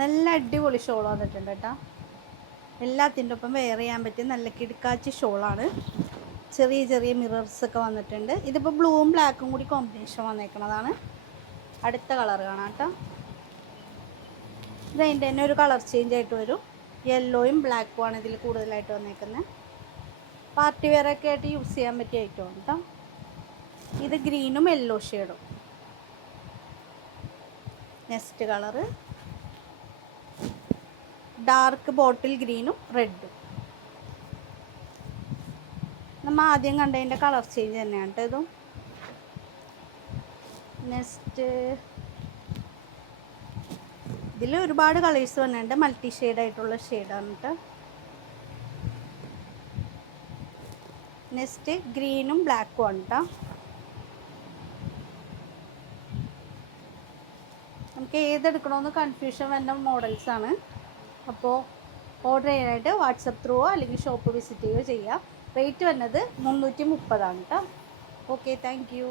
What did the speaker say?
നല്ല അടിപൊളി ഷോൾ വന്നിട്ടുണ്ട് കേട്ടോ. എല്ലാത്തിൻ്റെ ഒപ്പം വെയർ ചെയ്യാൻ പറ്റിയ നല്ല കിടക്കാച്ചി ഷോളാണ്. ചെറിയ ചെറിയ മിറേഴ്സൊക്കെ വന്നിട്ടുണ്ട്. ഇതിപ്പോൾ ബ്ലൂവും ബ്ലാക്കും കൂടി കോമ്പിനേഷൻ വന്നേക്കുന്നതാണ്. അടുത്ത കളർ കാണാം കേട്ടോ. ഇതിൻ്റെ തന്നെ ഒരു കളർ ചേഞ്ച് ആയിട്ട് വരും. യെല്ലോയും ബ്ലാക്കും ആണ് ഇതിൽ കൂടുതലായിട്ട് വന്നേക്കുന്നത്. പാർട്ടി വെയർ ഒക്കെ ആയിട്ട് യൂസ് ചെയ്യാൻ പറ്റിയ ഐറ്റമാണ് കേട്ടോ. ഇത് ഗ്രീനും യെല്ലോ ഷെയ്ഡും. നെക്സ്റ്റ് കളറ് ഡാർക്ക് ബോട്ടിൽ ഗ്രീനും റെഡും. നമ്മൾ ആദ്യം കണ്ടതിൻ്റെ കളർ ചേഞ്ച് തന്നെയാണ് കേട്ടോ ഇതും. നെക്സ്റ്റ് ഇതിൽ ഒരുപാട് കളേഴ്സ് വന്നിട്ടുണ്ട്. മൾട്ടി ഷെയ്ഡായിട്ടുള്ള ഷെയ്ഡാണ് കേട്ടോ. നെക്സ്റ്റ് ഗ്രീനും ബ്ലാക്കും ആണ് കേട്ടോ. നമുക്ക് ഏതെടുക്കണമെന്ന് കൺഫ്യൂഷൻ വരുന്ന മോഡൽസാണ്. അപ്പോൾ ഓർഡർ ചെയ്യാനായിട്ട് വാട്സപ്പ് ത്രൂവോ അല്ലെങ്കിൽ ഷോപ്പ് വിസിറ്റ് ചെയ്യുകയോ ചെയ്യാം. റേറ്റ് വരുന്നത് 330 കേട്ടോ. Okay, thank you.